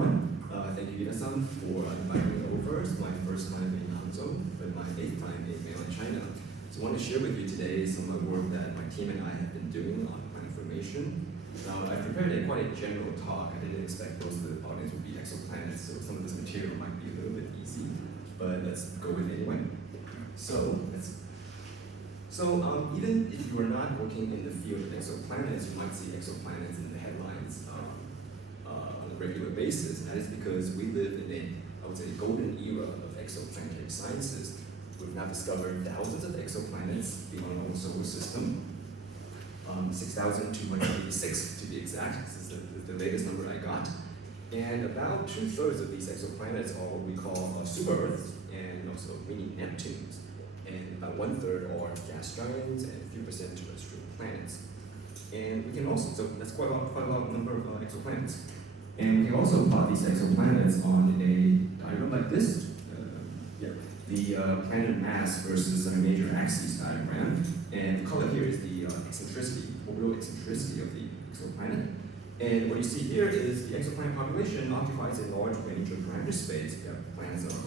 everyone. Thank you, Ida-san, for inviting me over. It's my first time in Hangzhou, but my 8th time in mainland China. So I want to share with you today some of the work that my team and I have been doing on planet formation. Now, I prepared quite a general talk. I didn't expect most of the audience would be exoplanets, so some of this material might be a little bit easy, but let's go with it anyway. Even if you are not working in the field of exoplanets, you might see exoplanets in the headlines on a regular basis. And that is because we live in I would say, a golden era of exoplanetary sciences. We've now discovered thousands of exoplanets beyond our own solar system. 6,286 to be exact. This is the latest number I got. And about 2/3 of these exoplanets are what we call super Earths and also mini Neptunes. And about 1/3 are gas giants and a few percent terrestrial planets. And we can also, so that's quite a lot number of exoplanets. And we can also plot these exoplanets on a diagram like this. The planet mass versus a major axis diagram. And the color here is the orbital eccentricity of the exoplanet. And what you see here is the exoplanet population occupies a large range of parameter space. We have planets that are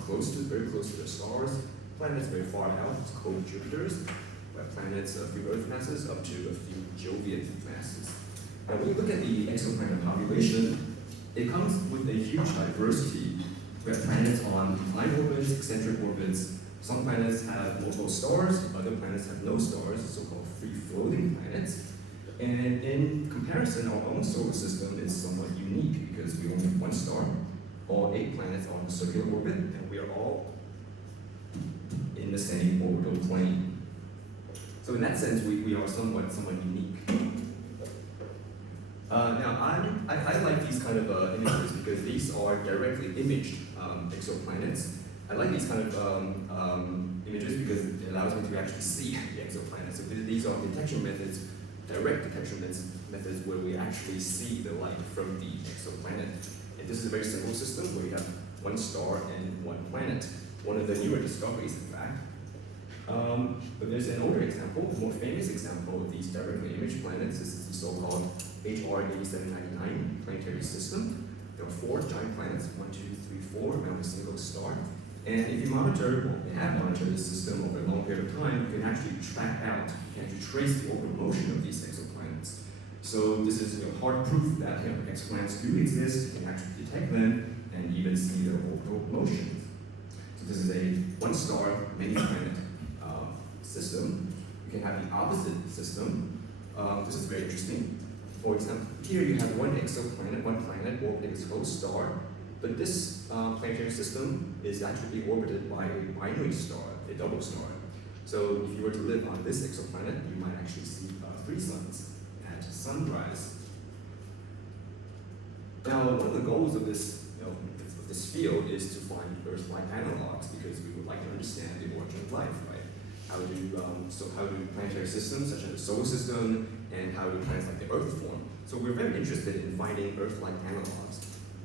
very close to their stars, planets very far out, cold Jupiters. We have planets, a few Earth masses, up to a few Jovian masses. Now, when you look at the exoplanet population, it comes with a huge diversity. We have planets on inclined orbits, eccentric orbits. Some planets have multiple stars, other planets have no stars, so-called free-floating planets. And in comparison, our own solar system is somewhat unique because we only have one star. All 8 planets are on a circular orbit, and we are all in the same orbital plane. So in that sense, we are somewhat unique. Now, I like these kind of images because these are directly imaged exoplanets. I like these kind of images because it allows me to actually see the exoplanets. So these are detection methods, direct detection methods where we actually see the light from the exoplanet. And this is a very simple system where you have one star and one planet. One of the newer discoveries, in fact. But there's an older example, a more famous example of these directly imaged planets. This is the so-called HR 8799 planetary system. There are 4 giant planets, 1, 2, 3, 4, around a single star. And if you have monitored this system over a long period of time, you can actually trace the orbital motion of these exoplanets. So this is hard proof that exoplanets do exist, you can actually detect them, and even see their orbital motions. So this is a one-star, many-planet system. You can have the opposite system. This is very interesting. For example, here you have one exoplanet, one planet orbiting its host star, but this planetary system is actually orbited by a binary star, a double star. So if you were to live on this exoplanet, you might actually see 3 suns at sunrise. Now, one of the goals of this field is to find Earth-like analogs because we would like to understand the origin of life, right? How do planetary systems such as the solar system and how do planets like the Earth form? So we're very interested in finding Earth-like analogs.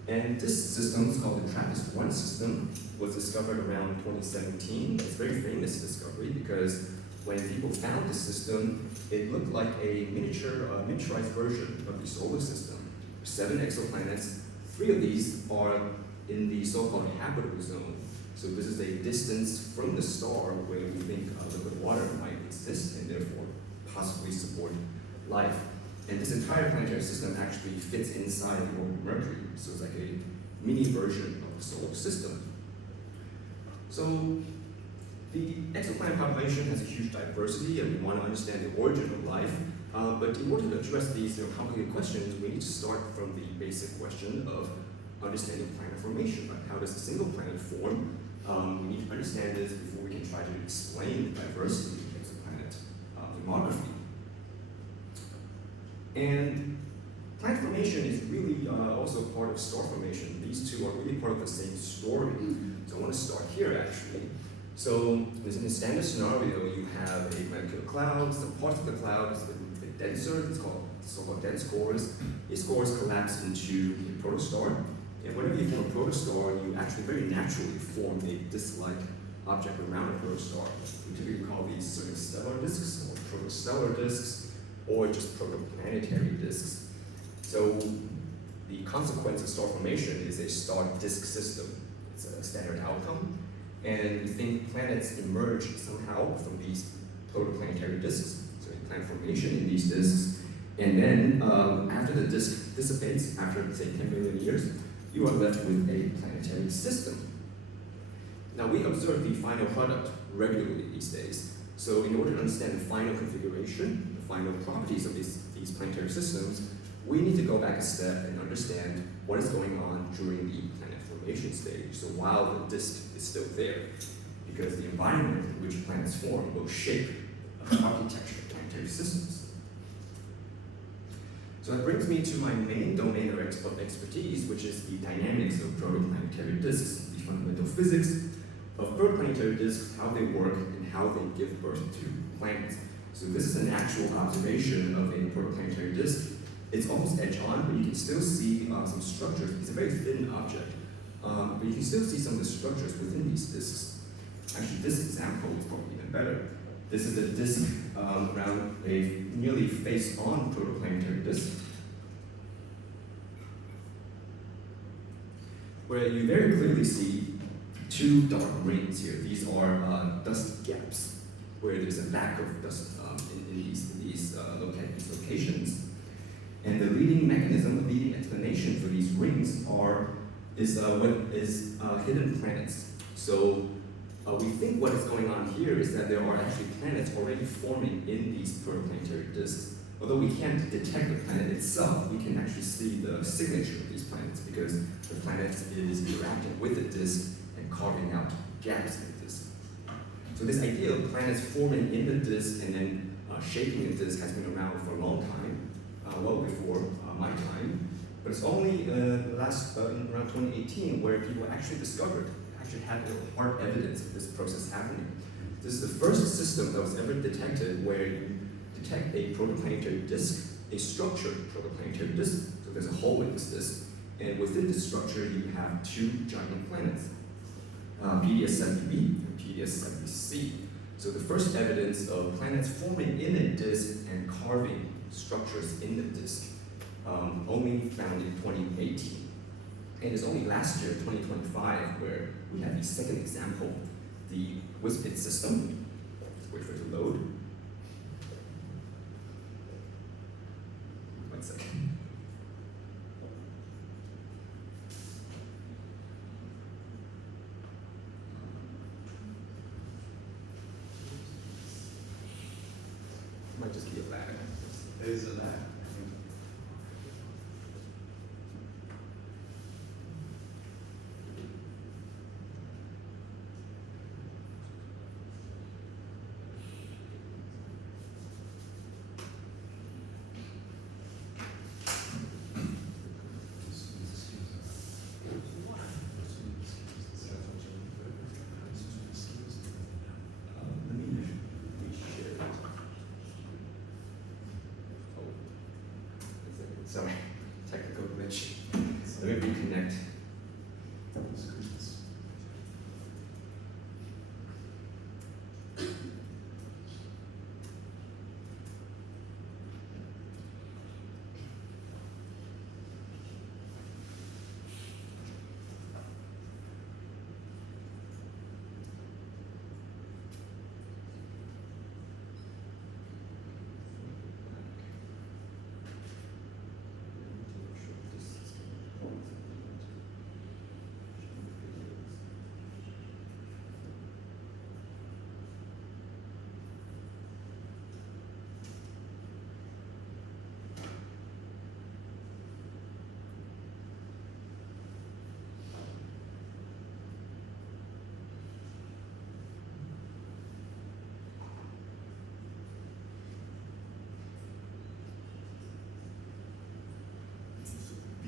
And this system is called the TRAPPIST-1 system, was discovered around 2017. It's a very famous discovery because when people found this system, it looked like a miniaturized version of the solar system. 7 exoplanets, 3 of these are in the so-called habitable zone. So this is a distance from the star where we think liquid water might exist and therefore possibly support life. And this entire planetary system actually fits inside the orbit of Mercury. So it's like a mini version of the solar system. So the exoplanet population has a huge diversity and we want to understand the origin of life. But in order to address these complicated questions, we need to start from the basic question of understanding planet formation. Like how does a single planet form? We need to understand this before we can try to explain the diversity of exoplanet demography. And planet formation is really also part of star formation. These two are really part of the same story. So I want to start here actually. So in a standard scenario, you have a molecular cloud. Some parts of the cloud is a little bit denser. It's called so-called dense cores. These cores collapse into a protostar. And whenever you form a protostar, you actually very naturally form a disk-like object around a protostar. We typically call these certain stellar disks, or protostellar disks, or just protoplanetary disks. So the consequence of star formation is a star-disk system. It's a standard outcome. And we think planets emerge somehow from these protoplanetary disks, so planet formation in these disks. And then after the disk dissipates, after say 10 million years, you are left with a planetary system. Now we observe the final product regularly these days. So in order to understand the final configuration, the final properties of these planetary systems, we need to go back a step and understand what is going on during the planet formation stage. So while the disk is still there, because the environment in which planets form will shape the architecture of planetary systems. So that brings me to my main domain of expertise, which is the dynamics of protoplanetary disks, the fundamental physics of protoplanetary disks, how they work, and how they give birth to planets. So this is an actual observation of a protoplanetary disk. It's almost edge-on, but you can still see some structures. It's a very thin object, but you can still see some of the structures within these disks. Actually, this example is probably even better. This is a disk around a nearly face-on protoplanetary disk, where you very clearly see two dark rings here. These are dust gaps, where there's a lack of dust in these locations. And the leading mechanism, the leading explanation for these rings is hidden planets. So we think what is going on here is that there are actually planets already forming in these protoplanetary disks. Although we can't detect the planet itself, we can actually see the signature of these planets because the planet is interacting with the disk and carving out gaps in the disk. So this idea of planets forming in the disk and then shaping the disk has been around for a long time, well before my time. But it's only around 2018 where people actually had hard evidence of this process happening. This is the first system that was ever detected where you detect a protoplanetary disk, a structured protoplanetary disk. So there's a hole in this disk, and within this structure you have two giant planets, PDS-70b and PDS-70c. So the first evidence of planets forming in a disk and carving structures in the disk, only found in 2018. And it's only last year, 2025, where we have the second example, the WISPIT system. Let's wait for it to load. One second. Might just be a lag. There is a lag. Sorry, technical glitch. Let me reconnect.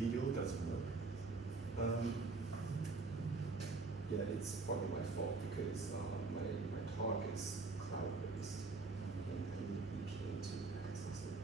Video doesn't work. Yeah, it's probably my fault because my talk is cloud-based and I need VPN to access it.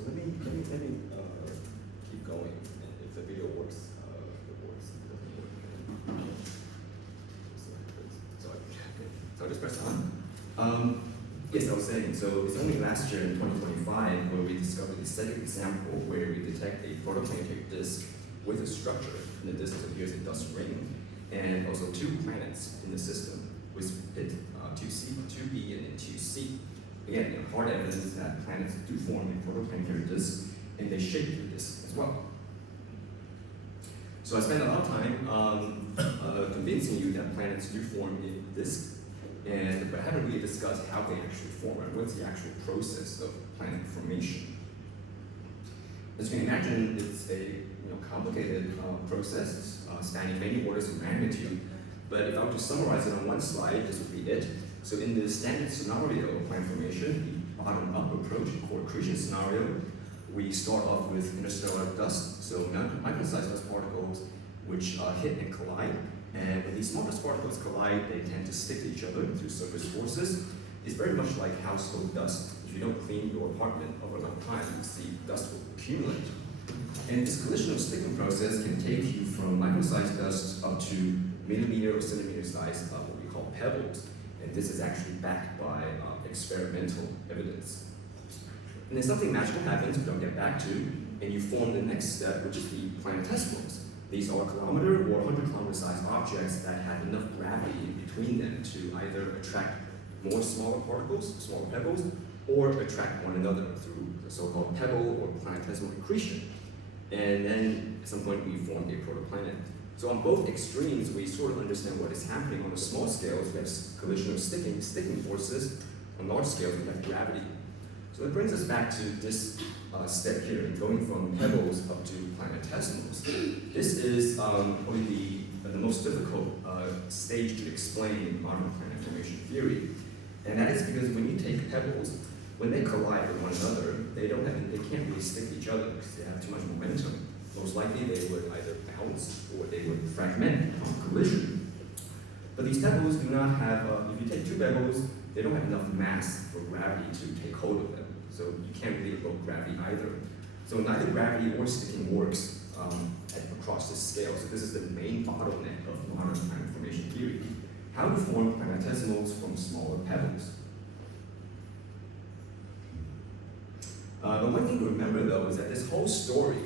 So let me keep going. And if the video works, it works. If it doesn't work, sorry. So I'll just press on. Yes, I was saying, so it's only last year in 2025 where we discovered the second example where we detect a protoplanetary disk with a structure. In the disk appears a dust ring, and also two planets in the system, which hit 2C, 2B, and then 2C. Again, hard evidence that planets do form a protoplanetary disk, and they shape the disk as well. So I spent a lot of time convincing you that planets do form a disk, but I haven't really discussed how they actually form and what's the actual process of planet formation. As you can imagine, it's a complicated process spanning many orders of magnitude. But if I were to summarize it on one slide, this would be it. So in the standard scenario of planet formation, the bottom-up approach, core accretion scenario, we start off with interstellar dust, so micro-sized dust particles which hit and collide. And when these smallest particles collide, they tend to stick to each other through surface forces. It's very much like household dust. If you don't clean your apartment over a long time, you see dust will accumulate. And this collision of sticking process can take you from micro-sized dust up to millimeter or centimeter size of what we call pebbles. And this is actually backed by experimental evidence. And then something magical happens, which I'll get back to, and you form the next step, which is the planetesimals. These are kilometer or 100-kilometer sized objects that have enough gravity in between them to either attract more smaller particles, smaller pebbles, or attract one another through the so-called pebble or planetesimal accretion. And then at some point we form a protoplanet. So on both extremes, we sort of understand what is happening. On the small scales, we have collision of sticking forces. On large scales, we have gravity. So it brings us back to this step here, going from pebbles up to planetesimals. This is probably the most difficult stage to explain in modern planet formation theory. And that is because when you take pebbles, when they collide with one another, they can't really stick to each other because they have too much momentum. Most likely they would either bounce or they would fragment on collision. But these pebbles do not have, if you take two pebbles, they don't have enough mass for gravity to take hold of them. So you can't really evoke gravity either. So neither gravity or sticking works across this scale. So this is the main bottleneck of modern planet formation theory. How to form planetesimals from smaller pebbles. The one thing to remember though is that this whole story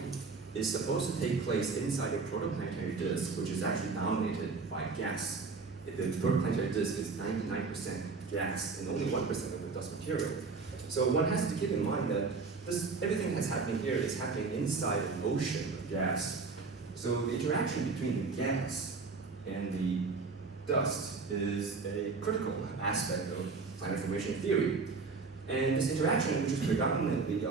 is supposed to take place inside a protoplanetary disk, which is actually dominated by gas. The protoplanetary disk is 99% gas and only 1% of the dust material. So one has to keep in mind that everything that's happening here is happening inside an ocean of gas. So the interaction between the gas and the dust is a critical aspect of planet formation theory. And this interaction, which is predominantly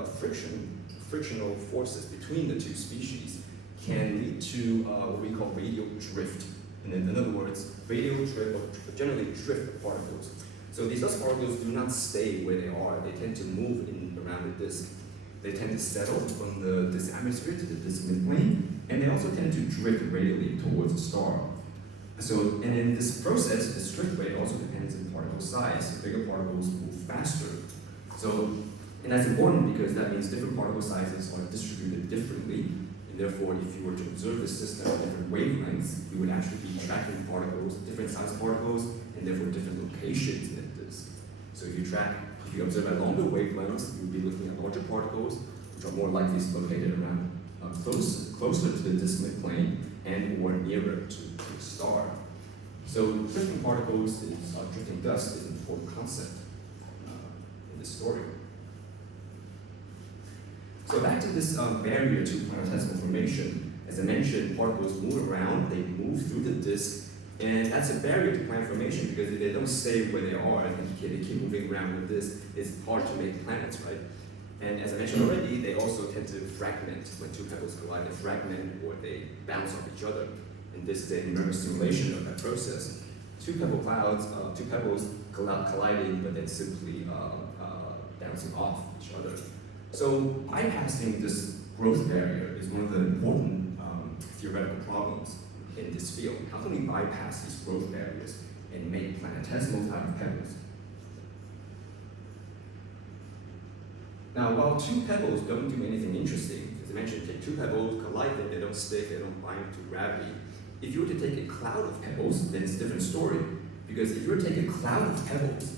frictional forces between the two species, can lead to what we call radial drift. And in other words, radial drift, or generally drift particles. So these dust particles do not stay where they are. They tend to move around the disk. They tend to settle from this atmosphere to the disk midplane, and they also tend to drift radially towards a star. So, and in this process, this drift rate also depends on particle size. So bigger particles move faster. So, and that's important because that means different particle sizes are distributed differently. And therefore, if you were to observe the system at different wavelengths, you would actually be tracking particles, different size particles, and therefore different locations in the disk. So if you observe at longer wavelengths, you would be looking at larger particles, which are more likely located around closer to the disk midplane and more nearer to the star. So drifting particles, drifting dust is an important concept in this story. So back to this barrier to planetesimal formation. As I mentioned, particles move around, they move through the disk, and that's a barrier to planet formation because if they don't stay where they are and they keep moving around with this, it's hard to make planets, right? And as I mentioned already, they also tend to fragment when two pebbles collide. They fragment or they bounce off each other. And this is a numerical simulation of that process. Two pebbles colliding, but then simply bouncing off each other. So bypassing this growth barrier is one of the important theoretical problems in this field. How can we bypass these growth barriers and make planetesimals out of pebbles? Now, Now, while two pebbles don't do anything interesting, as I mentioned, take two pebbles, collide them, they don't stick, they don't bind to gravity. If you were to take a cloud of pebbles, then it's a different story. Because if you were to take a cloud of pebbles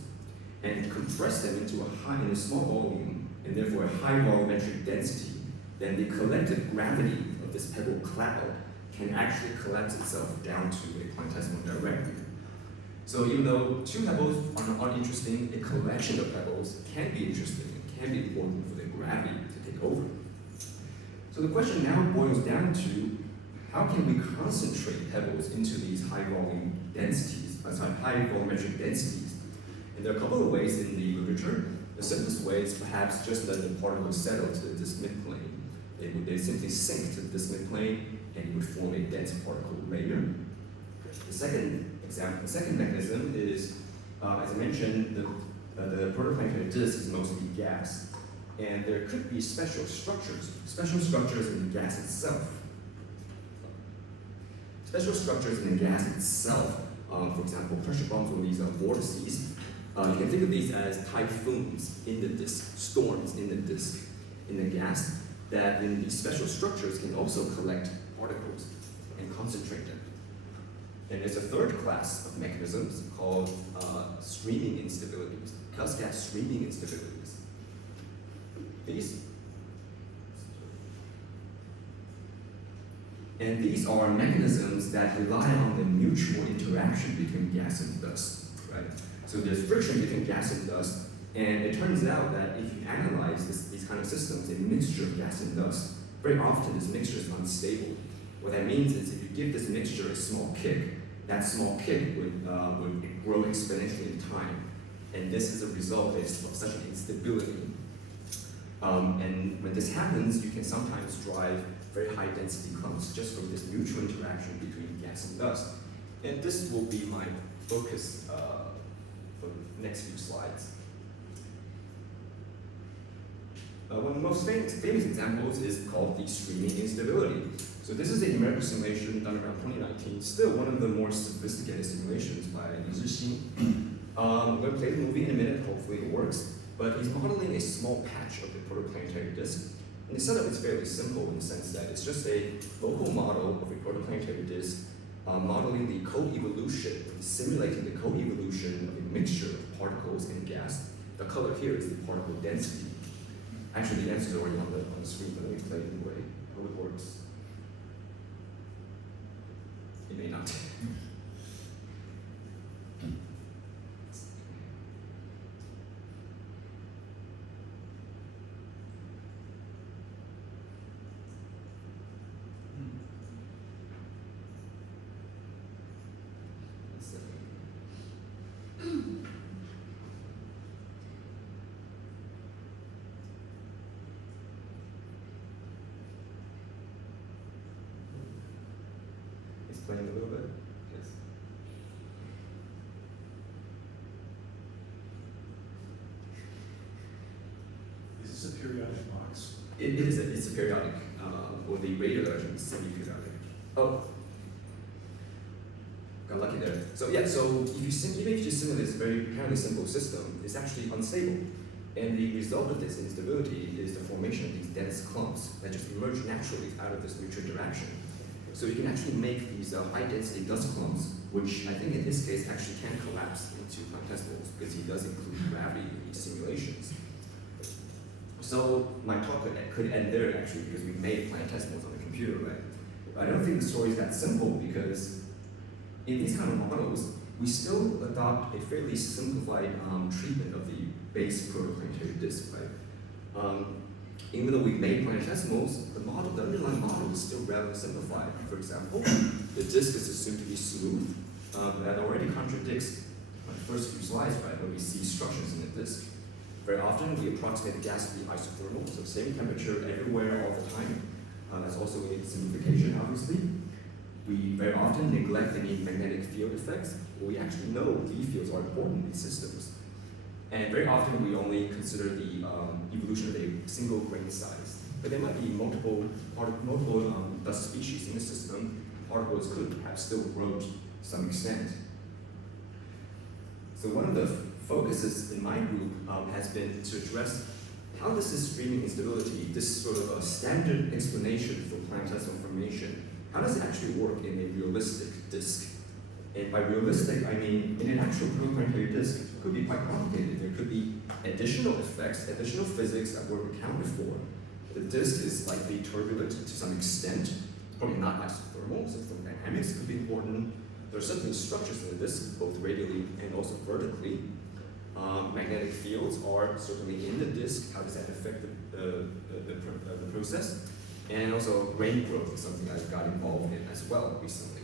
and compress them into in a small volume, and therefore a high volumetric density, then the collective gravity of this pebble cloud can actually collapse itself down to a planetesimal directly. So even though two pebbles are not interesting, a collection of pebbles can be interesting and can be important for the gravity to take over. So the question now boils down to how can we concentrate pebbles into these high volumetric densities? And there are a couple of ways in the literature. The simplest way is perhaps just let the particles settle to the disk midplane. They simply sink to the disk midplane and you would form a dense particle layer. The second mechanism is, as I mentioned, the protoplanetary disk is mostly gas. And there could be special structures in the gas itself. Special structures in the gas itself, for example, pressure bumps or these vortices, you can think of these as typhoons in the disk, storms in the disk, in the gas, that in these special structures can also collect particles and concentrate them. And there's a third class of mechanisms called streaming instabilities, dust gas streaming instabilities. These are mechanisms that rely on the mutual interaction between gas and dust, right? So there's friction between gas and dust, and it turns out that if you analyze these kind of systems, a mixture of gas and dust, very often this mixture is unstable. What that means is if you give this mixture a small kick, that small kick would grow exponentially in time. And this is a result of such an instability. And when this happens, you can sometimes drive very high density clumps just from this mutual interaction between gas and dust. And this will be my focus for the next few slides. One of the most famous examples is called the streaming instability. So this is a numerical simulation done around 2019, still one of the more sophisticated simulations by Li Zhixin. I'm going to play the movie in a minute, hopefully it works, but he's modeling a small patch of the protoplanetary disk. And the setup is fairly simple in the sense that it's just a local model of a protoplanetary disk modeling the co-evolution, simulating the co-evolution of a mixture of particles and gas. The color here is the particle density. Actually, the answer is already on the screen, but let me play it anyway. How it works. It may not. Playing a little bit. Yes. Is this a periodic box? It's a periodic, or the radio version is semi-periodic. Oh, got lucky there. So yeah, so if you simulate this very apparently simple system, it's actually unstable. And the result of this instability is the formation of these dense clumps that just emerge naturally out of this mutual interaction. So you can actually make these high-density dust clumps, which I think in this case actually can collapse into planetesimals because he does include gravity in these simulations. So my talk could end there actually because we made planetesimals on the computer, right? But I don't think the story is that simple because in these kind of models, we still adopt a fairly simplified treatment of the base protoplanetary disk, right? Even though we've made planetesimals, the underlying model is still rather simplified. For example, the disk is assumed to be smooth. That already contradicts my first few slides, right, where we see structures in the disk. Very often, we approximate gas to be isothermal, so same temperature everywhere all the time. That's also a simplification, obviously. We very often neglect any magnetic field effects. Well, we actually know the fields are important in these systems. And very often we only consider the evolution of a single grain size. But there might be multiple dust species in the system. Particles could perhaps still grow to some extent. So one of the focuses in my group has been to address how does this streaming instability, this sort of a standard explanation for planetesimal formation, how does it actually work in a realistic disk? And by realistic, I mean in an actual protoplanetary disk, it could be quite complicated. There could be additional effects, additional physics that weren't accounted for. The disk is likely turbulent to some extent, probably not isothermal, so thermodynamics could be important. There are certain structures in the disk, both radially and also vertically. Magnetic fields are certainly in the disk. How does that affect the process? And also grain growth is something I got involved in as well recently.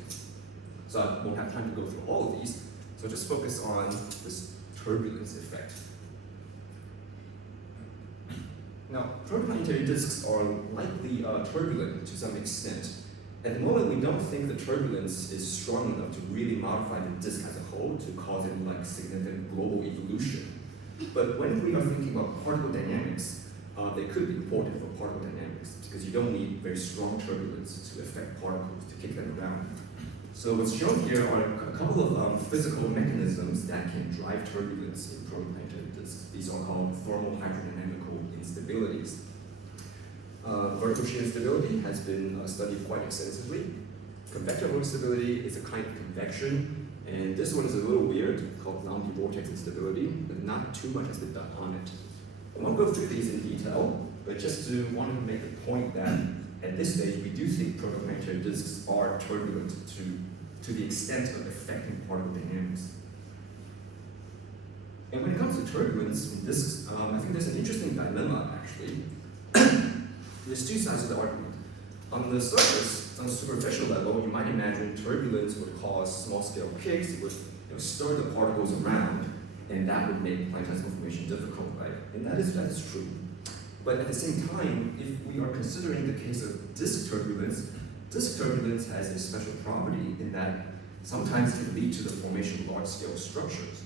So I won't have time to go through all of these, so just focus on this turbulence effect. Now, protoplanetary disks are likely turbulent to some extent. At the moment, we don't think the turbulence is strong enough to really modify the disk as a whole to cause it like significant global evolution. But when we are thinking about particle dynamics, they could be important for particle dynamics because you don't need very strong turbulence to affect particles, to kick them around. So what's shown here are a couple of physical mechanisms that can drive turbulence in protoplanetary disks. These are called thermal hydrodynamical instabilities. Vertical shear instability has been studied quite extensively. Convector instability is a kind of convection, and this one is a little weird, called non-vortex instability, but not too much has been done on it. I won't go through these in detail, but just to want to make the point that at this stage, we do think protoplanetary disks are turbulent to the extent of affecting particle dynamics. And when it comes to turbulence in disks, I think there's an interesting dilemma, actually. There's two sides of the argument. On the surface, on a superficial level, you might imagine turbulence would cause small-scale kicks, it would stir the particles around, and that would make planetesimal formation difficult, right? And that is true. But at the same time, if we are considering the case of disk turbulence has a special property in that sometimes it can lead to the formation of large-scale structures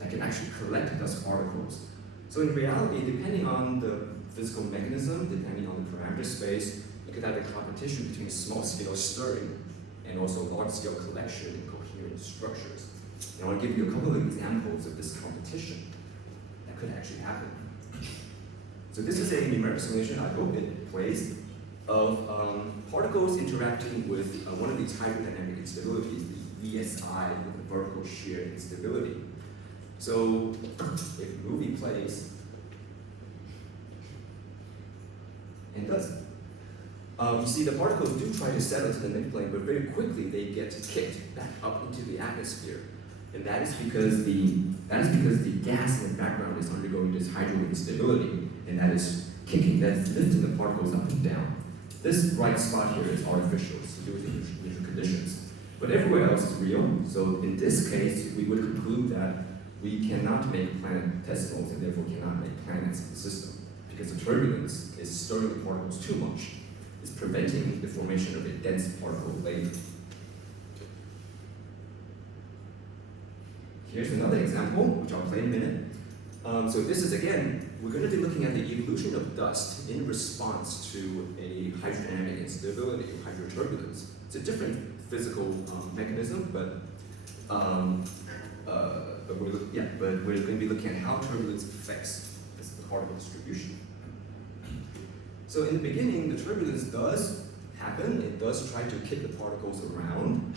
that can actually collect dust particles. So in reality, depending on the physical mechanism, depending on the parameter space, you could have a competition between small-scale stirring and also large-scale collection and coherent structures. And I want to give you a couple of examples of this competition that could actually happen. So this is a numeric simulation, I hope it plays, of particles interacting with one of these hydrodynamic instabilities, the VSI, the vertical shear instability. So if movie plays, and does, you see the particles do try to settle to the midplane, but very quickly they get kicked back up into the atmosphere. And that is because the gas in the background is undergoing this hydro instability, and that is lifting the particles up and down. This bright spot here is artificial, it's to do with initial conditions. But everywhere else is real, so in this case, we would conclude that we cannot make planetesimals and therefore cannot make planets in the system, because the turbulence is stirring the particles too much. It's preventing the formation of a dense particle layer. Here's another example, which I'll play in a minute. So this is, again, we're going to be looking at the evolution of dust in response to a hydrodynamic instability, hydroturbulence. It's a different physical mechanism, but we're going to be looking at how turbulence affects the particle distribution. So in the beginning, the turbulence does happen. It does try to kick the particles around.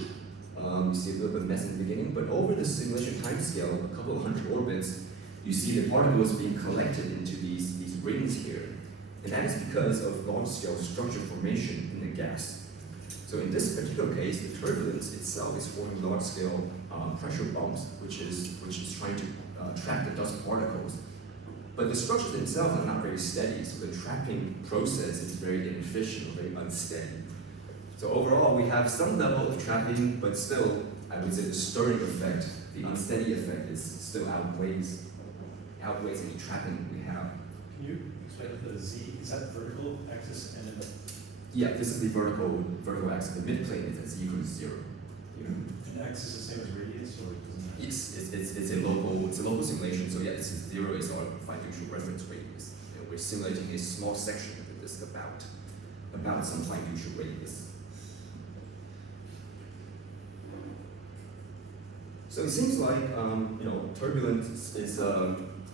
You see a little bit of mess in the beginning, but over the simulation timescale, a couple of hundred orbits, you see the particles being collected into these rings here. And that is because of large-scale structure formation in the gas. So in this particular case, the turbulence itself is forming large-scale pressure bumps, which is trying to trap the dust particles. But the structures themselves are not very steady, so the trapping process is very inefficient, very unsteady. So overall, we have some level of trapping, but still, I would say the stirring effect, the unsteady effect, is still outweighs any trapping we have. Can you explain the Z? Is that vertical axis and then Yeah, this is the vertical axis. The midplane is at z equals 0. Yeah. the axis is the same as radius, or it doesn't matter? Yes, it's a local simulation. So yeah, this is 0 is our fiducial reference radius. And we're simulating a small section of this about some fiducial radius. So it seems like turbulence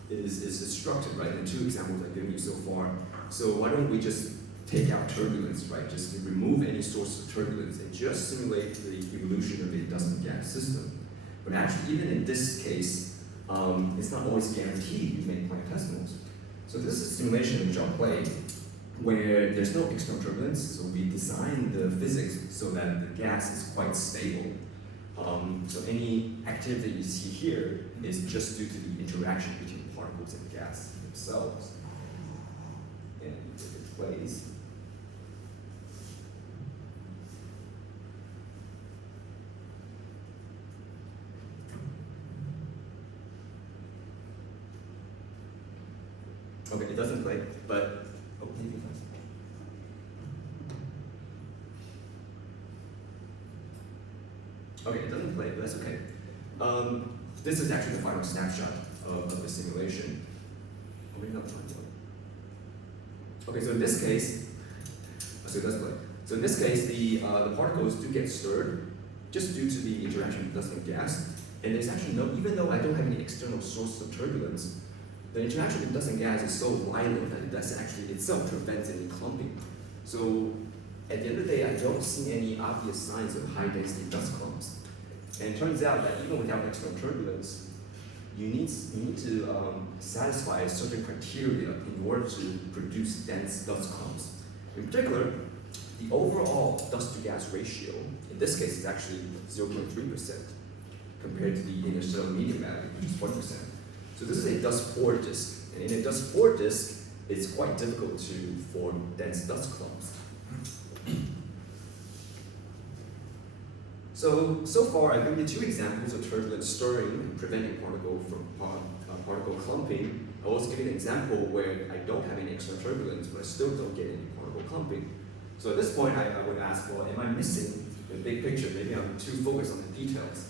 is structured, right, in two examples I've given you so far. So why don't we just take out turbulence, right? Just remove any source of turbulence and just simulate the evolution of a dust and gas system. But actually, even in this case, it's not always guaranteed you make planetesimals. So this is a simulation which I'll play where there's no external turbulence, so we design the physics so that the gas is quite stable. So any activity you see here is just due to the interaction between particles and gas themselves. And if it plays, okay, it doesn't play, but oh, maybe it does. Okay, it doesn't play, but that's okay. This is actually the final snapshot of the simulation. Oh, maybe not the final one. Okay, so in this case, so it does play. So in this case, the particles do get stirred just due to the interaction of dust and gas. And there's actually no, even though I don't have any external source of turbulence, the interaction with dust and gas is so violent that it does actually itself prevents any clumping. So at the end of the day, I don't see any obvious signs of high density dust clumps. And it turns out that even without external turbulence, you need to satisfy certain criteria in order to produce dense dust clumps. In particular, the overall dust to gas ratio, in this case, is actually 0.3% compared to the interstellar medium value, which is 1%. So this is a dust-poor disk, and in a dust-poor disk, it's quite difficult to form dense dust clumps. So far, I've given you two examples of turbulent stirring and preventing particle clumping. I'll also give you an example where I don't have any external turbulence, but I still don't get any particle clumping. So at this point, I would ask, well, am I missing the big picture? Maybe I'm too focused on the details.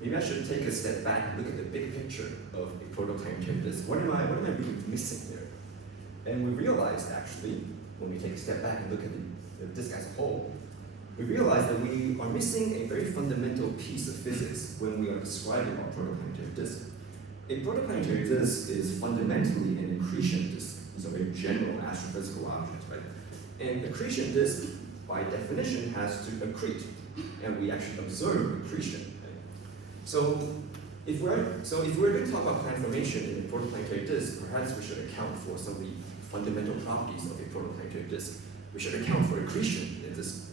Maybe I should take a step back and look at the big picture of a protoplanetary disk. What am I really missing there? And we realized, actually, when we take a step back and look at the disk as a whole, we realize that we are missing a very fundamental piece of physics when we are describing our protoplanetary disk. A protoplanetary disk is fundamentally an accretion disk. These are very general astrophysical objects, right? And accretion disk, by definition, has to accrete, and we actually observe accretion. Right? So if we're going to talk about planet formation in a protoplanetary disk, perhaps we should account for some of the fundamental properties of a protoplanetary disk. We should account for accretion in this.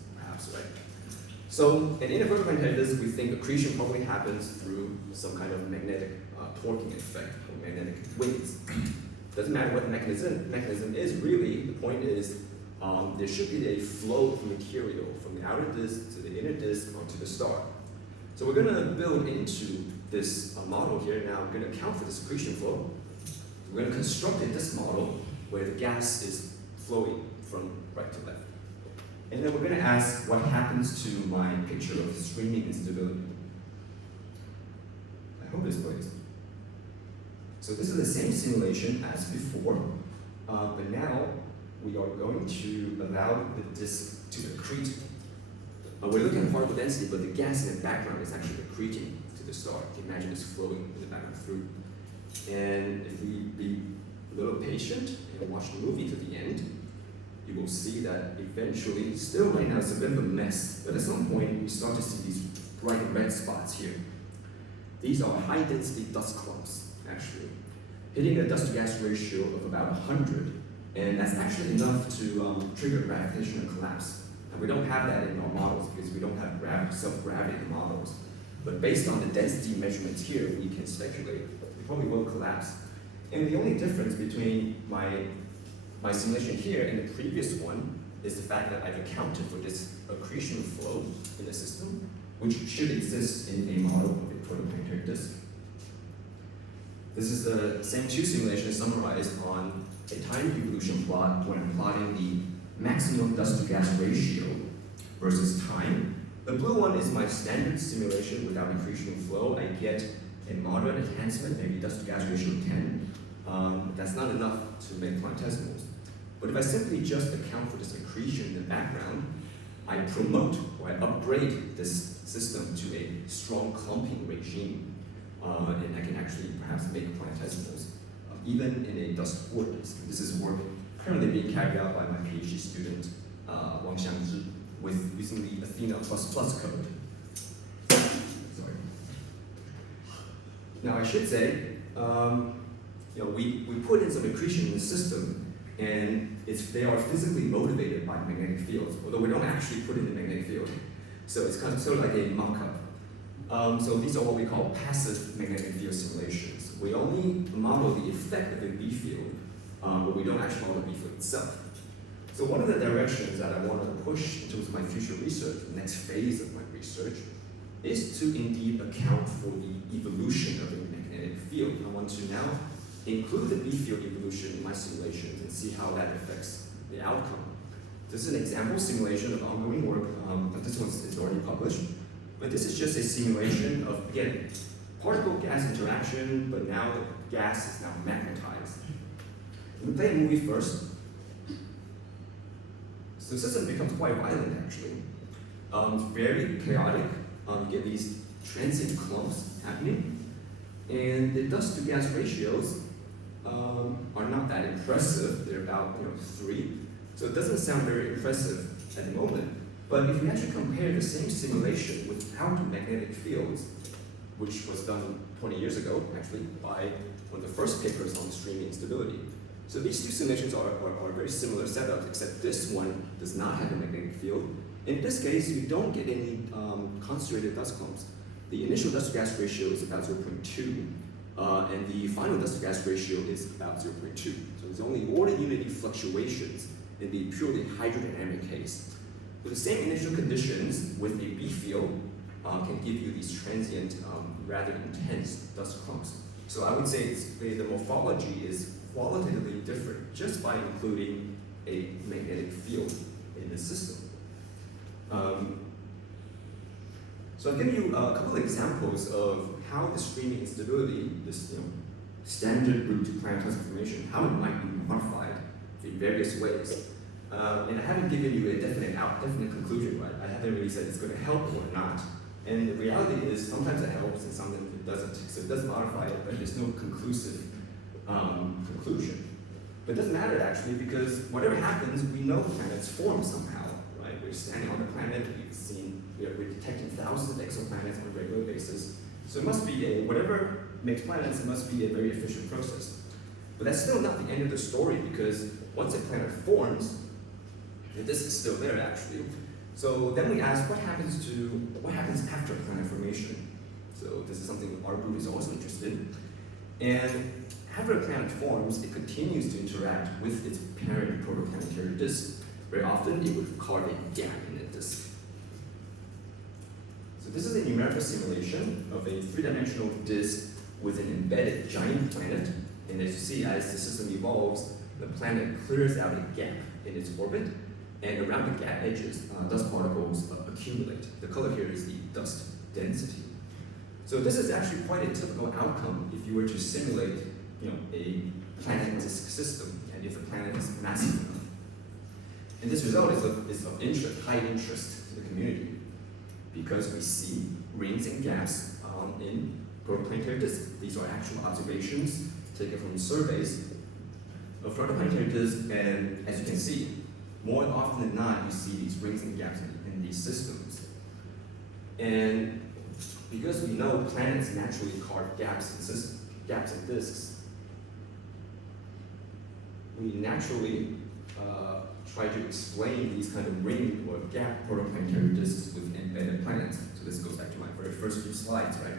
Right? So, and in a protoplanetary disk, we think accretion probably happens through some kind of magnetic torquing effect or magnetic winds. Doesn't matter what the mechanism is, really, the point is there should be a flow of material from the outer disk to the inner disk onto the star. So we're going to build into this model here now. We're going to account for this accretion flow. We're going to construct a disk model where the gas is flowing from right to left. And then we're going to ask what happens to my picture of streaming instability. I hope this plays. So this is the same simulation as before, but now we are going to allow the disk to accrete. We're looking at particle density, but the gas in the background is actually accreting to the star. You can imagine it's flowing in the background through. And if we be a little patient and watch the movie to the end, you will see that eventually, still right now it's a bit of a mess, but at some point we start to see these bright red spots here. These are high density dust clumps, actually, hitting a dust to gas ratio of about 100, and that's actually enough to trigger gravitational collapse. And we don't have that in our models because we don't have self-gravity in the models. But based on the density measurements here, we can speculate it probably will collapse. And the only difference between my simulation here and the previous one is the fact that I've accounted for this accretion flow in the system, which should exist in a model of a protoplanetary disk. This is the same two simulations summarized on a time evolution plot when I'm plotting the maximum dust to gas ratio versus time. The blue one is my standard simulation without accretion flow. I get a moderate enhancement, maybe dust to gas ratio 10. That's not enough to make planetesimals. But if I simply just account for this accretion in the background, I promote or I upgrade this system to a strong clumping regime. and I can actually perhaps make planetesimals, even in a dust orbit. This is work currently being carried out by my PhD student, Wang Xiangzhi, with using the Athena++ code. Sorry. Now I should say, we put in some accretion in the system, and they are physically motivated by magnetic fields, although we don't actually put in the magnetic field. So it's kind of sort of like a mock-up. So these are what we call passive magnetic field simulations. We only model the effect of a B field, but we don't actually model the B field itself. So one of the directions that I want to push in terms of my future research, the next phase of my research, is to indeed account for the evolution of a magnetic field. I want to now include the B field evolution in my simulations and see how that affects the outcome. This is an example simulation of ongoing work. This one is already published. But this is just a simulation of, again, particle-gas interaction, but now the gas is now magnetized. We play a movie first. So the system becomes quite violent, actually. It's very chaotic. You get these transient clumps happening. And the dust-to-gas ratios are not that impressive. They're about 3. So it doesn't sound very impressive at the moment. But if we actually compare the same simulation without magnetic fields, which was done 20 years ago, actually, by one of the first papers on streaming instability. So these two simulations are very similar setups, except this one does not have a magnetic field. In this case, you don't get any concentrated dust clumps. The initial dust-to-gas ratio is about 0.2, and the final dust-to-gas ratio is about 0.2. So there's only order unity fluctuations in the purely hydrodynamic case. With the same initial conditions with a B field can give you these transient, rather intense dust clumps. So I would say the morphology is qualitatively different just by including a magnetic field in the system. So I'll give you a couple of examples of how the streaming instability, this standard route to planetary formation, how it might be modified in various ways. And I haven't given you a definite conclusion, right? I haven't really said it's going to help or not. And the reality is sometimes it helps and sometimes it doesn't. So it does modify it, but there's no conclusive conclusion. But it doesn't matter actually, because whatever happens, we know planets form somehow, right? We're standing on the planet, we're detecting thousands of exoplanets on a regular basis. So it must be whatever makes planets, it must be a very efficient process. But that's still not the end of the story, because once a planet forms, the disk is still there actually. So then we ask, what happens after planet formation? So this is something our group is also interested in. And after a planet forms, it continues to interact with its parent protoplanetary disk. Very often, it would carve a gap in the disk. So this is a numerical simulation of a 3-dimensional disk with an embedded giant planet. And as you see, as the system evolves, the planet clears out a gap in its orbit, and around the gap edges, dust particles accumulate. The color here is the dust density. So this is actually quite a typical outcome if you were to simulate, a planet disk system, and if the planet is massive enough. And this result is of interest, high interest to the community, because we see rings and gaps in protoplanetary disks. These are actual observations taken from surveys of protoplanetary disks, and as you can see, more often than not, you see these rings and gaps in these systems. And because we know planets naturally carve gaps in disks, we naturally try to explain these kind of ring or gap protoplanetary disks with embedded planets. So this goes back to my very first few slides, right?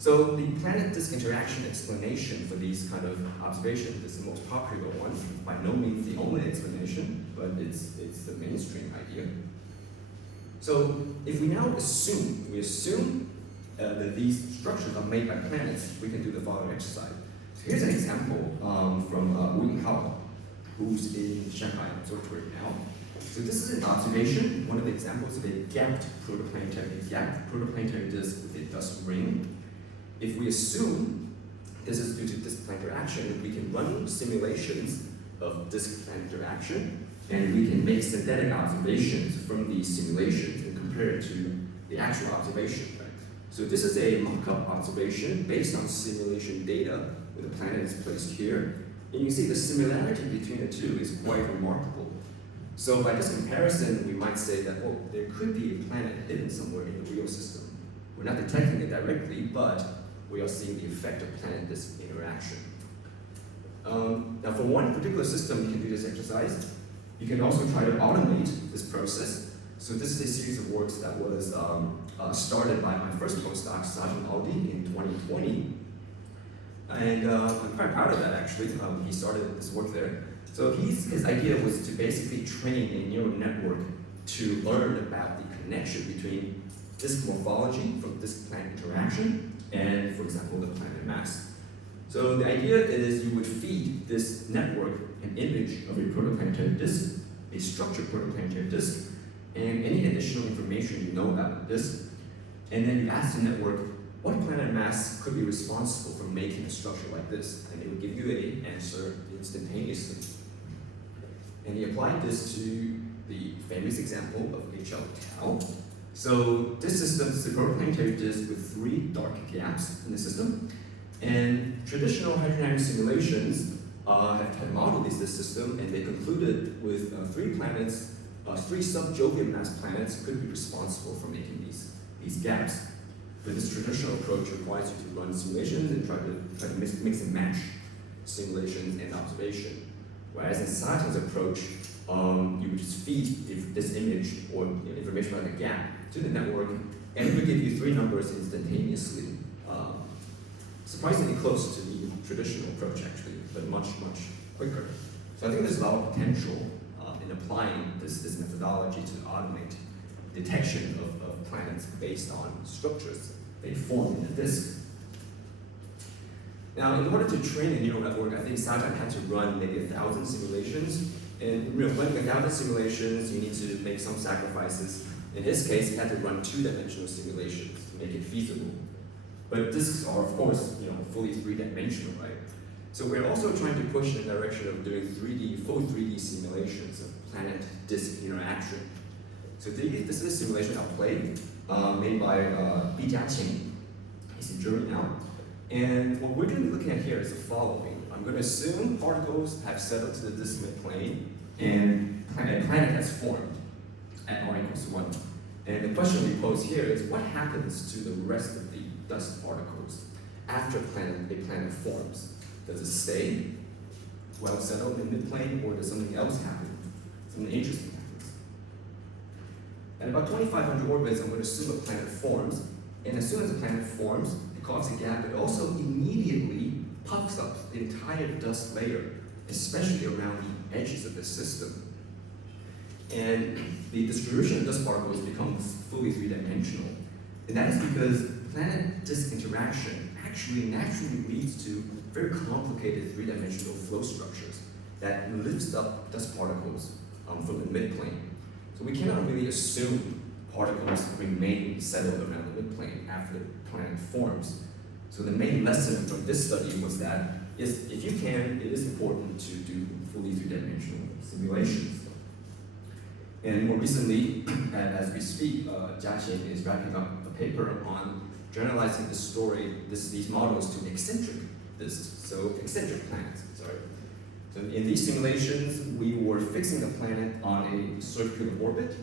So the planet-disk interaction explanation for these kind of observations is the most popular one. By no means the only explanation, but it's the mainstream idea. So if we now assume that these structures are made by planets, we can do the following exercise. So here's an example from Wu Hao, who's in Shanghai Observatory now. So this is an observation, one of the examples of a gapped protoplanetary disk with a dust ring. If we assume this is due to disk-planet interaction, we can run simulations of disk-planet interaction, and we can make synthetic observations from these simulations and compare it to the actual observation. Right? So this is a mock-up observation based on simulation data where the planet is placed here. And you can see the similarity between the two is quite remarkable. So by this comparison, we might say that, oh, there could be a planet hidden somewhere in the real system. We're not detecting it directly, but we are seeing the effect of planet-disk interaction. Now for one particular system, you can do this exercise. You can also try to automate this process. So this is a series of works that was started by my first postdoc, Sajid Aldi, in 2020. And I'm quite proud of that, actually. He started this work there. So his idea was to basically train a neural network to learn about the connection between disk morphology from disk-planet interaction and, for example, the planet mass. So the idea is you would feed this network an image of a protoplanetary disk, a structured protoplanetary disk, and any additional information you know about the disk. And then you ask the network what planet mass could be responsible for making a structure like this, and it will give you an answer instantaneously. And he applied this to the famous example of HL tau. So this system is a protoplanetary disk with 3 dark gaps in the system. And traditional hydrodynamic simulations have modeled this system, and they concluded with 3 planets, 3 sub-Jovian mass planets could be responsible for making these gaps. But this traditional approach requires you to run simulations and try to mix and match simulations and observation. Whereas in Sajid's approach, you would just feed this image or information about the gap to the network, and it would give you 3 numbers instantaneously. Surprisingly close to the traditional approach, actually, but much, much quicker. So I think there's a lot of potential in applying this methodology to automate detection of planets based on structures they form in the disk. Now, in order to train a neural network, I think Sajid had to run maybe 1,000 simulations. And running 1,000 simulations, you need to make some sacrifices. In his case, he had to run 2-dimensional simulations to make it feasible. But disks are, of course, fully 3-dimensional, right? So we're also trying to push in the direction of doing full 3D simulations of planet-disk interaction. So this is a simulation I'll play, made by Bi Jiaqing. He's in Germany now. And what we're going to be looking at here is the following. I'm going to assume particles have settled to the disk midplane, and a planet has formed at r equals 1. And the question we pose here is, what happens to the rest of the dust particles after a planet forms? Does it stay well settled in midplane, or does something else happen? Something interesting happens. At about 2,500 orbits, I'm going to assume a planet forms, and as soon as a planet forms, it causes a gap. It also immediately puffs up the entire dust layer, especially around the edges of the system. And the distribution of dust particles becomes fully 3-dimensional. And that is because planet-disk interaction actually naturally leads to very complicated 3-dimensional flow structures that lifts up dust particles from the midplane. So we cannot really assume particles remain settled around the midplane after the planet forms. So the main lesson from this study was that if you can, it is important to do fully 3-dimensional simulations. And more recently, as we speak, Jiaqing is wrapping up a paper on generalizing these models to eccentric disks, so eccentric planets, sorry. So in these simulations, we were fixing the planet on a circular orbit.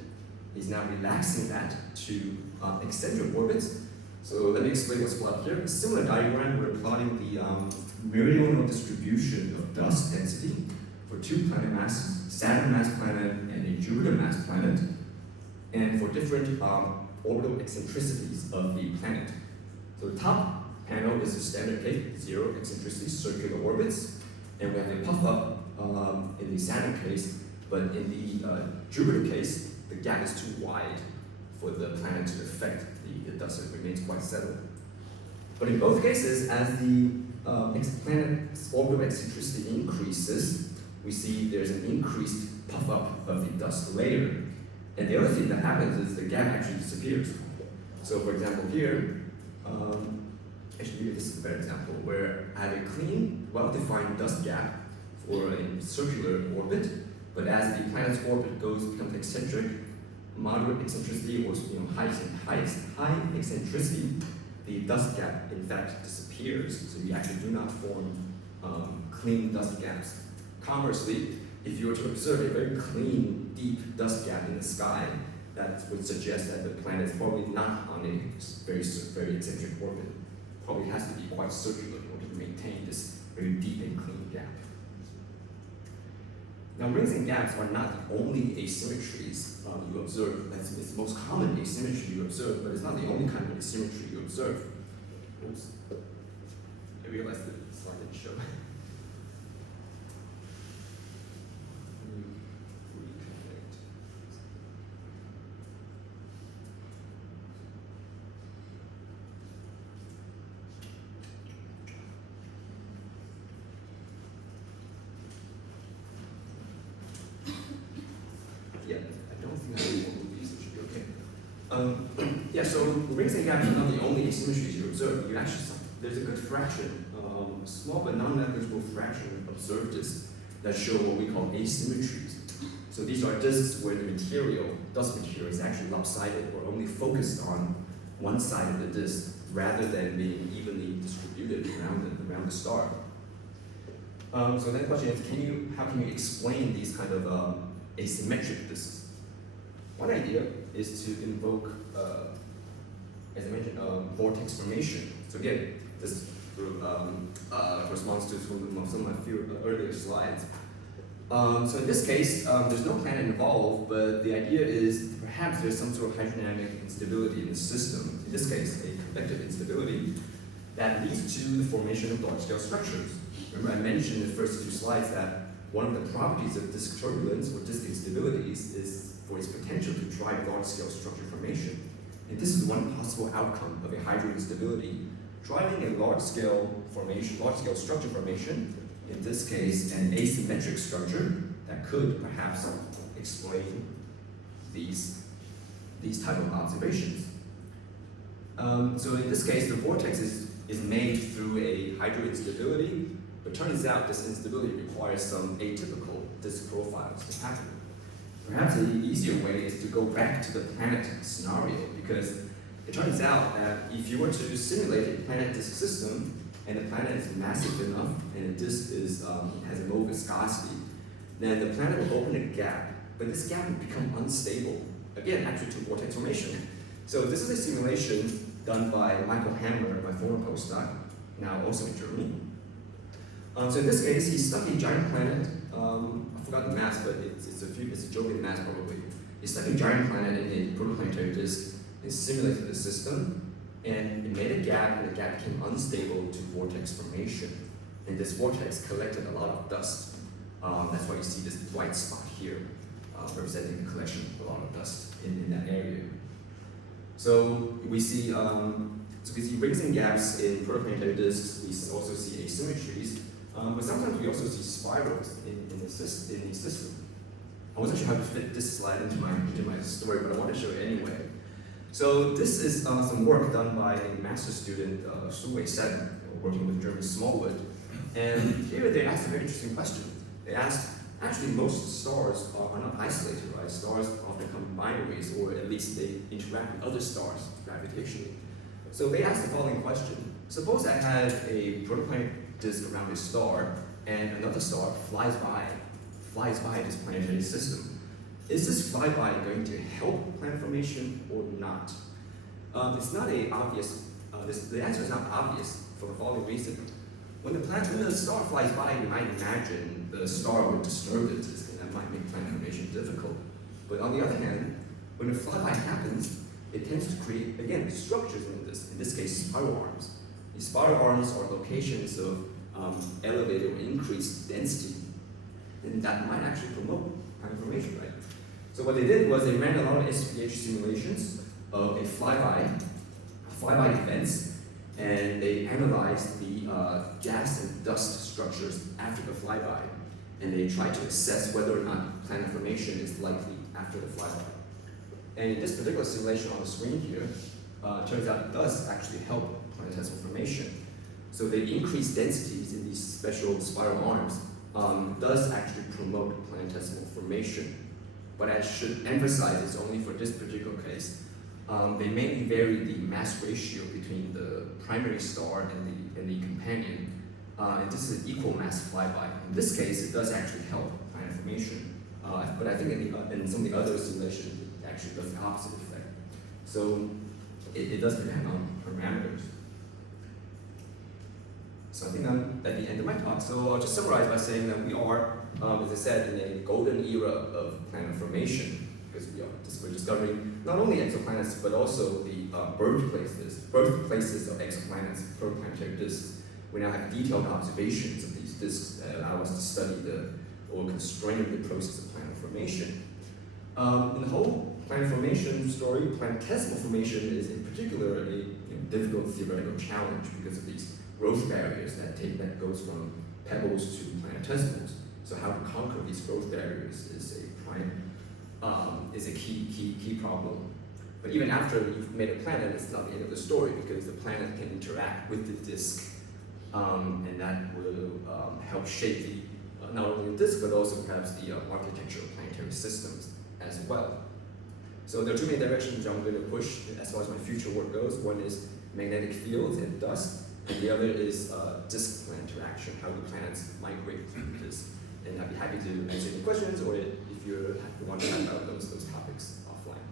He's now relaxing that to eccentric orbits. So let me explain what's plotted here. A similar diagram, we're plotting the meridional distribution of dust density for 2 planet masses, Saturn mass planet and a Jupiter mass planet, and for different orbital eccentricities of the planet. So the top panel is the standard case, 0 eccentricity, circular orbits, and we have a puff up in the Saturn case, but in the Jupiter case, the gap is too wide for the planet to affect the dust, so it remains quite settled. But in both cases, as the planet's orbital eccentricity increases, we see there's an increased puff up of the dust layer. And the other thing that happens is the gap actually disappears. So for example here, actually this is a better example, where I have a clean, well-defined dust gap for a circular orbit, but as the planet's orbit becomes eccentric, moderate eccentricity or high eccentricity, the dust gap in fact disappears, so you actually do not form clean dust gaps. Conversely, if you were to observe a very clean, deep dust gap in the sky, that would suggest that the planet is probably not on a very eccentric orbit. Probably has to be quite circular in order to maintain this very deep and clean gap. Now, rings and gaps are not the only asymmetries you observe. It's the most common asymmetry you observe, but it's not the only kind of asymmetry you observe. Oops. I realized the slide didn't show. Yeah, I don't think I have more movies, it should be okay. Yeah, so rings and gaps are not the only asymmetries you observe. You actually, there's a good fraction, a small but non-negligible fraction of observed disks that show what we call asymmetries. So these are disks where the material, dust material, is actually lopsided or only focused on one side of the disk rather than being evenly distributed around the star. So then the question is, how can you explain these kind of asymmetric disks? One idea is to invoke, as I mentioned, vortex formation. So again, this responds to some of my few earlier slides. So in this case, there's no planet involved, but the idea is perhaps there's some sort of hydrodynamic instability in the system. In this case, a convective instability that leads to the formation of large-scale structures. Remember, I mentioned in the first two slides that one of the properties of disk turbulence or disk instabilities is for its potential to drive large-scale structure formation. And this is one possible outcome of a hydro instability, driving a large-scale structure formation, in this case, an asymmetric structure that could perhaps explain these type of observations. So in this case, the vortex is made through a hydro instability, but turns out this instability requires some atypical disk profiles to happen. Perhaps an easier way is to go back to the planet scenario, because it turns out that if you were to simulate a planet disk system, and the planet is massive enough, and the disk has a low viscosity, then the planet will open a gap, but this gap will become unstable, again, actually to vortex formation. So this is a simulation done by Michael Hammer, my former postdoc, now also in Germany. So in this case, he stuck a giant planet, I forgot the mass, but it's a Jovian mass probably. He stuck a giant planet in a protoplanetary disk and simulated the system, and it made a gap, and the gap became unstable to vortex formation. And this vortex collected a lot of dust. That's why you see this white spot here, representing the collection of a lot of dust in that area. So we see rings and gaps in protoplanetary disks. We also see asymmetries, but sometimes we also see spirals in the system. I wasn't sure how to fit this slide into my story, but I want to show it anyway. So this is some work done by a master's student, Su-Wei Sen, working with German Smallwood. And here they asked a very interesting question. They asked, actually most stars are not isolated, right? Stars often come binaries, or at least they interact with other stars gravitationally. So they asked the following question. Suppose I had a protoplanetary disk around a star, and another star flies by this planetary system. Is this flyby going to help planet formation or not? It's not obvious. The answer is not obvious for the following reason. When the star flies by, you might imagine the star would disturb the disk, and that might make planet formation difficult. But on the other hand, when a flyby happens, it tends to create, again, structures in this case, spiral arms. These spiral arms are locations of elevated or increased density, and that might actually promote planet formation, right? So what they did was they ran a lot of SPH simulations of a flyby events, and they analyzed the gas and dust structures after the flyby, and they tried to assess whether or not planet formation is likely after the flyby. And in this particular simulation on the screen here, it turns out it does actually help planetesimal formation. So the increased densities in these special spiral arms does actually promote planetesimal formation. But I should emphasize it's only for this particular case. they mainly vary the mass ratio between the primary star and the companion. And this is an equal mass flyby. In this case, it does actually help planet formation. But I think in some of the other simulations, it actually does the opposite effect. So it does depend on parameters. So I think I'm at the end of my talk. So I'll just summarize by saying that we are, as I said, in a golden era of planet formation, because we're discovering not only exoplanets, but also the birthplaces of exoplanets, protoplanetary disks. We now have detailed observations of these disks that allow us to study or constrain the process of planet formation. In the whole planet formation story, planetesimal formation is in particular a difficult theoretical challenge because of these growth barriers that goes from pebbles to planetesimals. So how to conquer these growth barriers is a key problem. But even after you've made a planet, it's not the end of the story because the planet can interact with the disk, and that will help shape not only the disk but also perhaps the architecture of planetary systems as well. So there are two main directions I'm going to push as far as my future work goes. One is magnetic fields and dust, and the other is disk-planet interaction, how do planets migrate through the disk. And I'd be happy to answer any questions, or if you want to talk about those topics offline.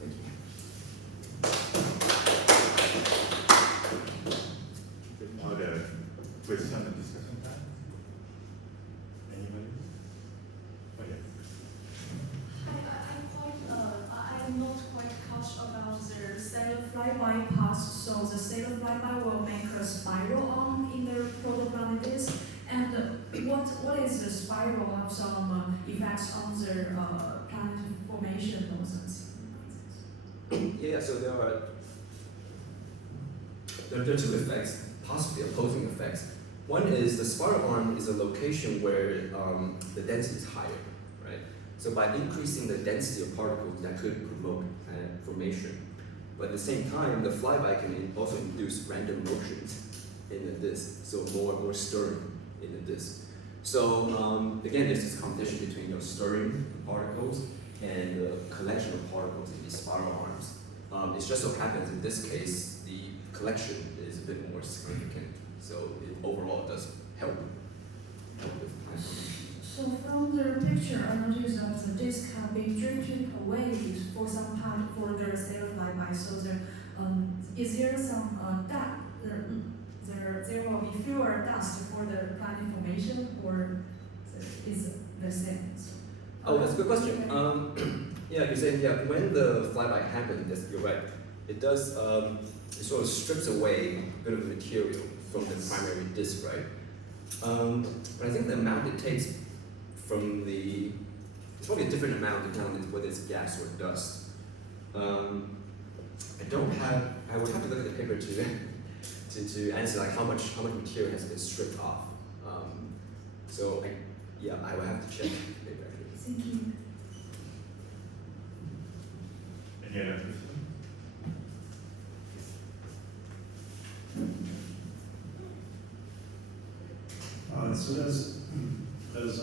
Thank you. Are there questions and discussion time? Anybody? Oh, yes. I'm not quite cautious about the stellar flyby path. So the stellar flyby will make a spiral arm in the protoplanet disk. And what is the spiral have some effects on the planet formation process? Yeah, so there are two effects, possibly opposing effects. One is the spiral arm is a location where the density is higher, right? So by increasing the density of particles, that could promote planet formation. But at the same time, the flyby can also induce random motions in the disk, so more stirring in the disk. So again, there's this competition between stirring particles and the collection of particles in these spiral arms. It just so happens in this case, the collection is a bit more significant. So it overall does help with planet formation. So from the picture, I noticed that the disk can be drifted away for some time for the stellar flyby. So is there some there will be fewer dust for the planet formation, or is the same? Oh, that's a good question. Yeah, you're saying, when the flyby happens, you're right. It does, it sort of strips away a bit of material from the primary disk, right? But I think the amount it takes from it's probably a different amount depending on whether it's gas or dust. I would have to look at the paper to answer like how much material has been stripped off. I would have to check the paper. Thank you. Any other questions? So does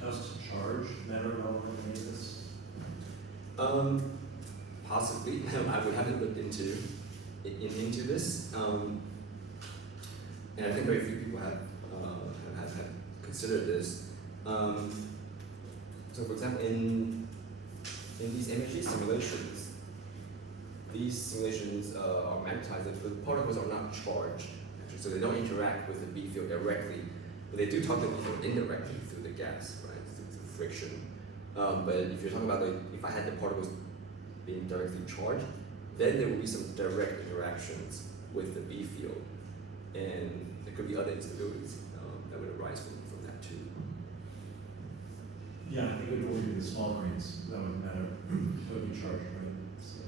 dust charge matter at all in any of this? Possibly. I would have to look into this. And I think very few people have considered this. So for example, in these energy simulations, are magnetized, but the particles are not charged, actually, so they don't interact with the B field directly, but they do talk to the B field indirectly through the gas, right, through friction. But if you're talking about if I had the particles being directly charged, then there will be some direct interactions with the B field, and there could be other instabilities that would arise from that too. Yeah, I think it would only be the small grains that would matter. That would be charged, right? So.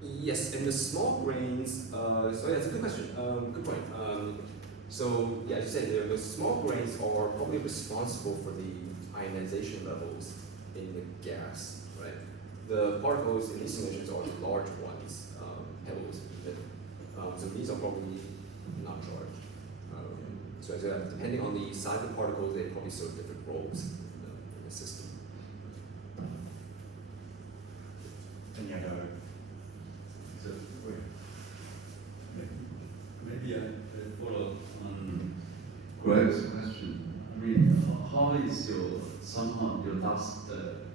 Yes, and the small grains, so yeah, it's a good question, good point. So yeah, as you said, the small grains are probably responsible for the ionization levels in the gas, right? The particles in these simulations are the large ones, pebbles in the middle. So these are probably not charged. So depending on the size of the particles, they probably serve different roles in the system. Any other how is somehow your dust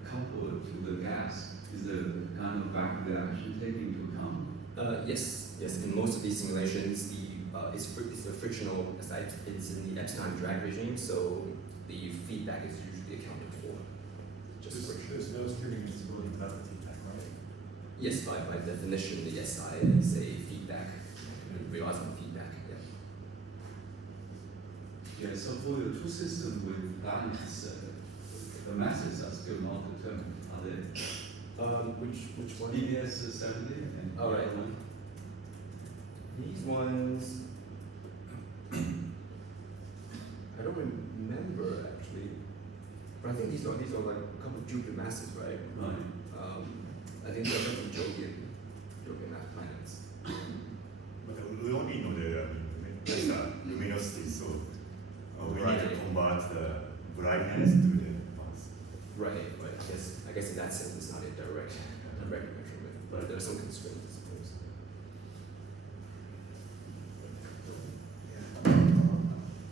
coupled to the gas? Is the kind of back reaction taken into account? Yes. In most of these simulations, it's a frictional, it's in the Epstein drag regime, so the feedback is usually accounted for. Just friction. There's no streaming instability without the feedback, right? Yes, by definition, the SI is a feedback. It relies on feedback. Yeah, so for the two systems with balance, the masses are still not determined, are they? Which one? DBS 70 and Oh, right. These ones, I don't remember actually, but I think these are like a couple of Jupiter masses, right? Right. I think they're from Jovian planets. But we only know the luminosity, so we need to convert the brightness to the mass. Right. I guess in that sense it's not a direct measurement, but there are some constraints, I suppose.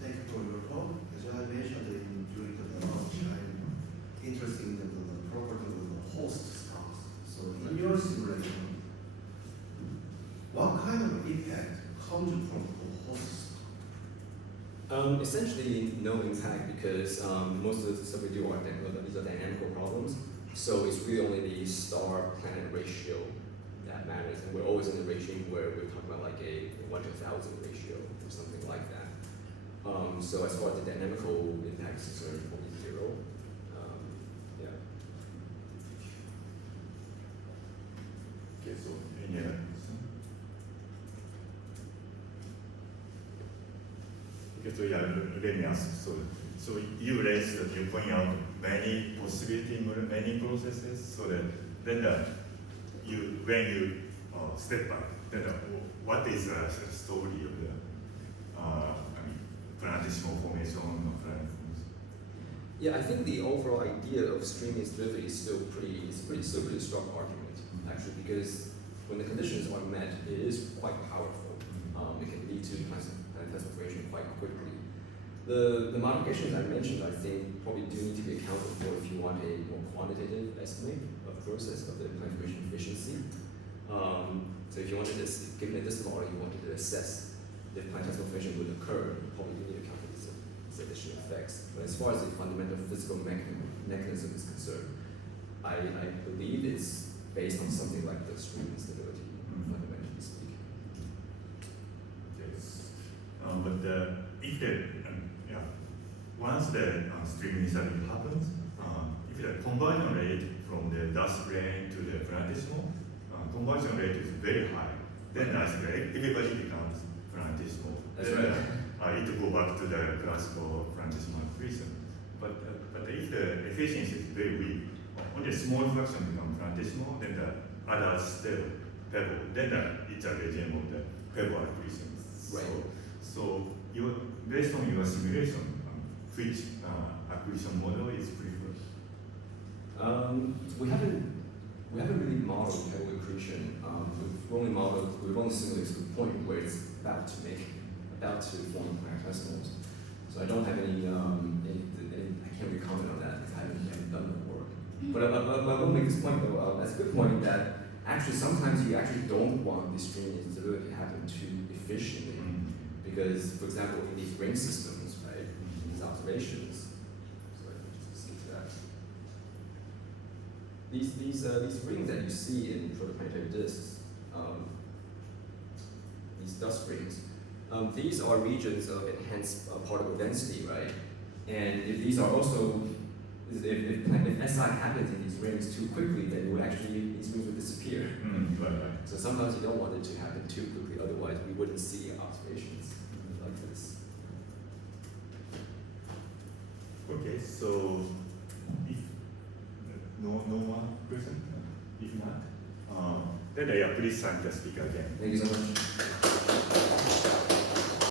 Thank you for your talk. As I mentioned during the launch, I'm interested in the property of the host stars. So in your simulation, what kind of impact comes from the host star? Essentially no impact because most of the stuff we do these are dynamical problems. So it's really only the star-planet ratio that matters, and we're always in a regime where we're talking about like a 1 to 1,000 ratio or something like that. So as far as the dynamical impact is concerned, probably zero. Yeah. Okay, so any other question? Okay, so yeah, let me ask. So you raised that you point out many possibilities, many processes. So that then when you step back, then what is the story of the planetesimal formation of planet formation? Yeah, I think the overall idea of streaming stability is still pretty strong argument actually, because when the conditions are met, it is quite powerful. It can lead to planetesimal formation quite quickly. The modifications I mentioned, I think, probably do need to be accounted for if you want a more quantitative estimate of the process of the planet formation efficiency. So if you wanted this, given this model, you wanted to assess if planetesimal formation would occur, you probably do need to account for these additional effects. But as far as the fundamental physical mechanism is concerned, I believe it's based on something like the stream instability, fundamentally speaking. Yes. But if once the stream instability happens, if the conversion rate from the dust grain to the planetesimal, conversion rate is very high, then I think everybody becomes planetesimal. That's then, right. it will go back to the classical planetesimal accretion. But if the efficiency is very weak, only a small fraction becomes planetesimal, then the others still pebble. Then it's a regime of the pebble accretion. Right. So based on your simulation, which accretion model is preferred? We haven't really modeled pebble accretion. We've only simulated to the point where it's about to form planetesimals. So I don't have any I can't really comment on that because I haven't done the work. But I will make this point though. That's a good point that actually sometimes you actually don't want the streaming instability to happen too efficiently. Because, for example, in these ring systems, right, in these observations, so let me just see to that. These rings that you see in protoplanetary disks, these dust rings, these are regions of enhanced particle density, right? And if these are also, if SI happens in these rings too quickly, then these rings would disappear. Right. So sometimes you don't want it to happen too quickly, otherwise we wouldn't see observations like this. Okay, so if no one question, if not, then please thank the speaker again. Thank you so much.